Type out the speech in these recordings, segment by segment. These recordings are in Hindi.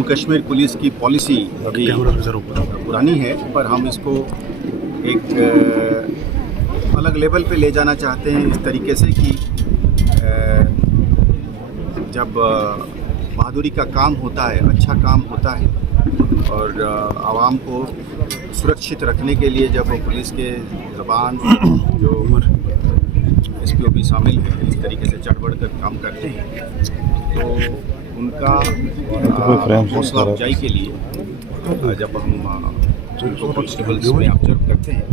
जम्मू कश्मीर पुलिस की पॉलिसी अभी पुरानी है, पर हम इसको एक अलग लेवल पे ले जाना चाहते हैं, इस तरीके से कि जब बहादुरी का काम होता है, अच्छा काम होता है और आवाम को सुरक्षित रखने के लिए जब पुलिस के जवान जो एसपीओ भी शामिल है, इस तरीके से चढ़ बढ़ कर काम करते हैं, तो उनका हौसला अफजाई के लिए जब हम उनको कॉन्स्टेबल्स में ऑब्जर्व करते हैं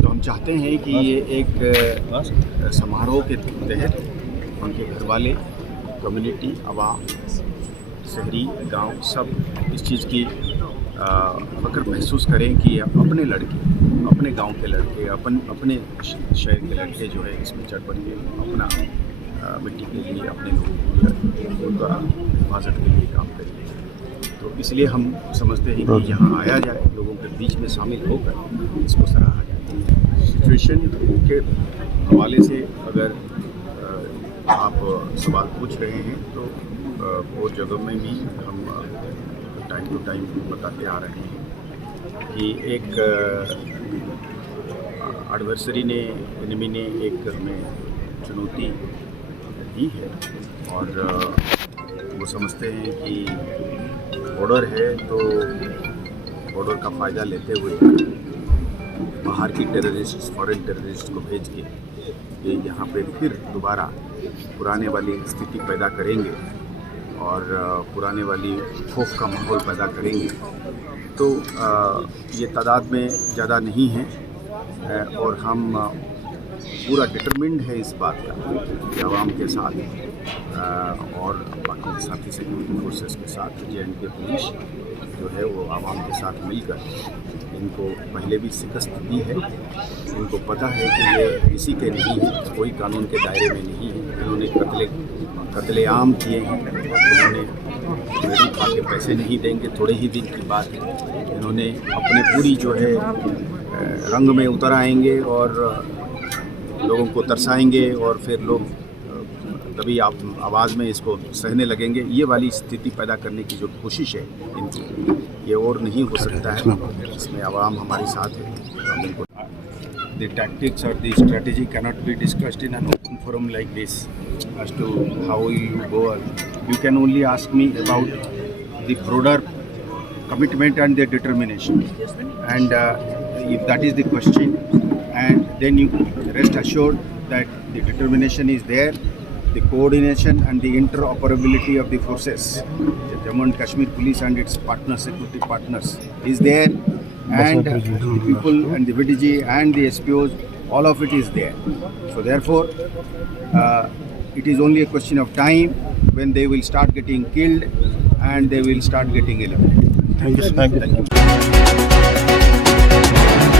तो हम चाहते हैं कि ये एक समारोह के तहत उनके घर वाले, कम्युनिटी, आवाम, शहरी, गांव सब इस चीज़ की फ़ख्र महसूस करें कि अपने लड़के, अपने गांव के लड़के, अपने शहर के लड़के जो है इसमें चढ़ बढ़ के अपना मिट्टी के लिए, अपने उनका हिफाजत के लिए काम करें। तो इसलिए हम समझते हैं कि यहाँ आया जाए, लोगों के बीच में शामिल होकर इसको सराहा जाए। सिचुएशन के हवाले से अगर आप सवाल पूछ रहे हैं तो बहुत जगह में भी हम टाइम टू टाइम बताते आ रहे हैं कि एक एडवर्सरी ने, एनिमी ने एक हमें चुनौती दी है और वो समझते हैं कि बॉर्डर है तो बॉर्डर का फ़ायदा लेते हुए बाहर की टेररिस्ट, फॉरेन टेररिस्ट को भेज के ये यहाँ पे फिर दोबारा पुराने वाली स्थिति पैदा करेंगे और पुराने वाली खौफ का माहौल पैदा करेंगे। तो ये तादाद में ज़्यादा नहीं है और हम पूरा डिटरमिन्ड है इस बात का कि आवाम के साथ और बाकी साथी सिक्योरिटी फोर्सेस के साथ JNK पुलिस जो है वो आवाम के साथ मिलकर इनको पहले भी शिकस्त दी है। इनको पता है कि ये किसी के नहीं है, कोई कानून के दायरे में नहीं है। इन्होंने कत्लेआम किए हैं, इन्होंने रेडी खा के पैसे नहीं देंगे, थोड़े ही दिन की बात है। इन्होंने अपने पूरी जो है रंग में उतर आएंगे और लोगों को तरसाएंगे और फिर लोग तभी आप आवाज़ में इसको सहने लगेंगे। ये वाली स्थिति पैदा करने की जो कोशिश है इनकी, ये और नहीं हो सकता है। इसमें आवाम हमारे साथ है। The tactics or the strategy cannot be discussed in an open forum like this as to how you go. You can only ask me about the broader commitment and the determination, and if that is the question, and then you rest assured that the determination is there, the coordination and the interoperability of the forces, the Jammu and Kashmir Police and its partners, security partners, is there, and the people and the VDG and the SPOs, all of it is there. So therefore, it is only a question of time when they will start getting killed and they will start getting eliminated. Thank you.